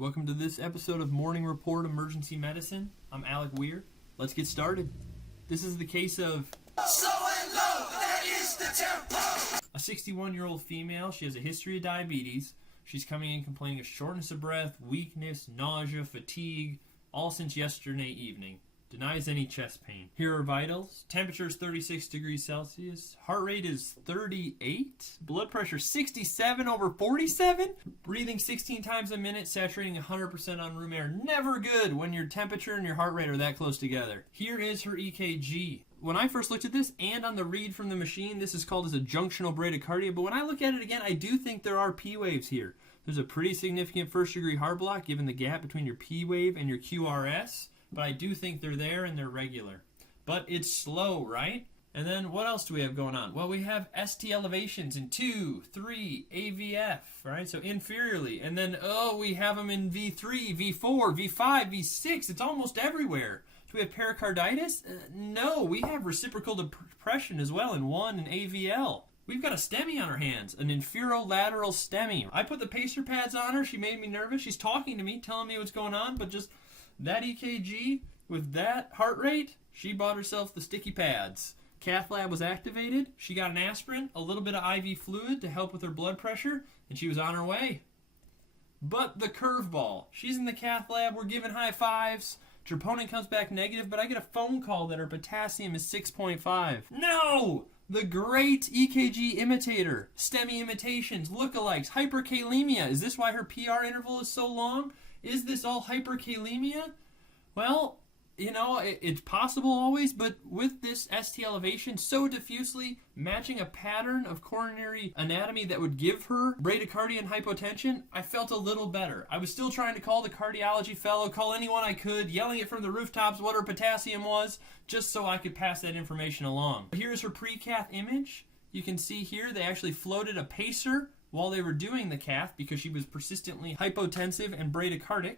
Welcome to this episode of Morning Report Emergency Medicine. I'm Alec Weir. Let's get started. This is the case of So and low, that is the tempo. a 61-year-old female. She has a history of diabetes. She's coming in complaining of shortness of breath, weakness, nausea, fatigue, all since yesterday evening. Denies any chest pain. Here are vitals. Temperature is 36 degrees Celsius. Heart rate is 38. Blood pressure 67 over 47. Breathing 16 times a minute, saturating 100% on room air. Never good when your temperature and your heart rate are that close together. Here is her EKG. When I first looked at this, and on the read from the machine, this is called as a junctional bradycardia. But when I look at it again, I do think there are P waves here. There's a pretty significant first-degree heart block given the gap between your P wave and your QRS. But I do think they're there and they're regular. But it's slow, right? And then what else do we have going on? Well, we have ST elevations in 2, 3, AVF, right? So inferiorly. And then, we have them in V3, V4, V5, V6. It's almost everywhere. Do we have pericarditis? No, we have reciprocal depression as well in 1 and AVL. We've got a STEMI on our hands, an inferolateral STEMI. I put the pacer pads on her. She made me nervous. She's talking to me, telling me what's going on, but just that EKG with that heart rate, she bought herself the sticky pads. Cath lab was activated. She got an aspirin, a little bit of IV fluid to help with her blood pressure, and she was on her way. But the curveball. She's in the cath lab. We're giving high fives. Troponin comes back negative, but I get a phone call that her potassium is 6.5. No! The great EKG imitator. STEMI imitations, lookalikes, hyperkalemia. Is this why her PR interval is so long? Is this all hyperkalemia? Well, it's possible always, but with this ST elevation so diffusely matching a pattern of coronary anatomy that would give her bradycardia and hypotension, I felt a little better. I was still trying to call the cardiology fellow, call anyone I could, yelling it from the rooftops what her potassium was, just so I could pass that information along. Here's her pre-cath image. You can see here they actually floated a pacer while they were doing the cath because she was persistently hypotensive and bradycardic.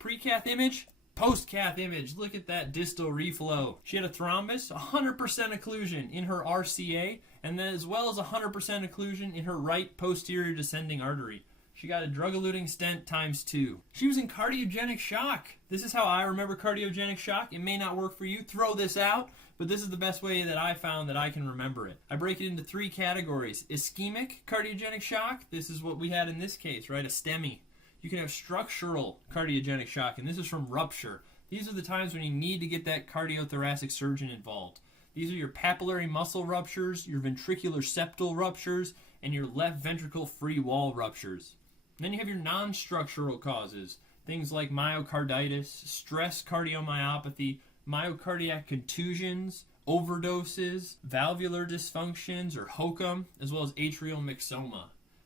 Pre-cath image, post-cath image. Look at that distal reflow. She had a thrombus, 100% occlusion in her RCA, and then as well as 100% occlusion in her right posterior descending artery. She got a drug-eluting stent ×2. She was in cardiogenic shock. This is how I remember cardiogenic shock. It may not work for you. Throw this out. But this is the best way that I found that I can remember it. I break it into 3 categories. Ischemic cardiogenic shock. This is what we had in this case, right? A STEMI. You can have structural cardiogenic shock, and this is from rupture. These are the times when you need to get that cardiothoracic surgeon involved. These are your papillary muscle ruptures, your ventricular septal ruptures, and your left ventricle free wall ruptures. And then you have your non-structural causes. Things like myocarditis, stress cardiomyopathy, myocardiac contusions, overdoses, valvular dysfunctions, or HOCM, as well as atrial myxoma.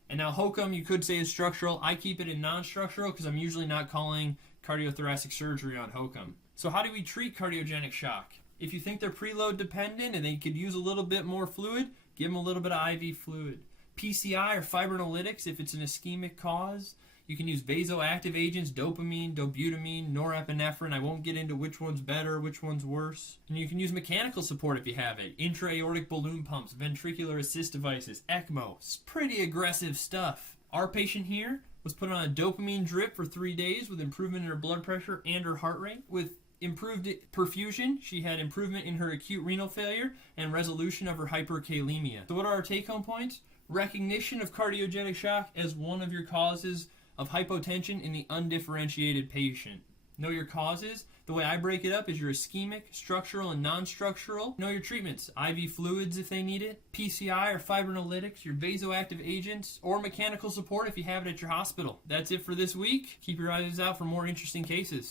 And now HOCM, you could say is structural. I keep it in non-structural because I'm usually not calling cardiothoracic surgery on HOCM. So how do we treat cardiogenic shock? If you think they're preload dependent and they could use a little bit more fluid, give them a little bit of IV fluid. PCI or fibrinolytics if it's an ischemic cause. You can use vasoactive agents, dopamine, dobutamine, norepinephrine. I won't get into which one's better, which one's worse. And you can use mechanical support if you have it. Intra-aortic balloon pumps, ventricular assist devices, ECMO. It's pretty aggressive stuff. Our patient here was put on a dopamine drip for 3 days with improvement in her blood pressure and her heart rate. With improved perfusion, she had improvement in her acute renal failure and resolution of her hyperkalemia. So what are our take-home points? Recognition of cardiogenic shock as one of your causes of hypotension in the undifferentiated patient. Know your causes. The way I break it up is your ischemic, structural, and non-structural. Know your treatments. IV fluids if they need it, PCI or fibrinolytics, your vasoactive agents, or mechanical support if you have it at your hospital. That's it for this week. Keep your eyes out for more interesting cases.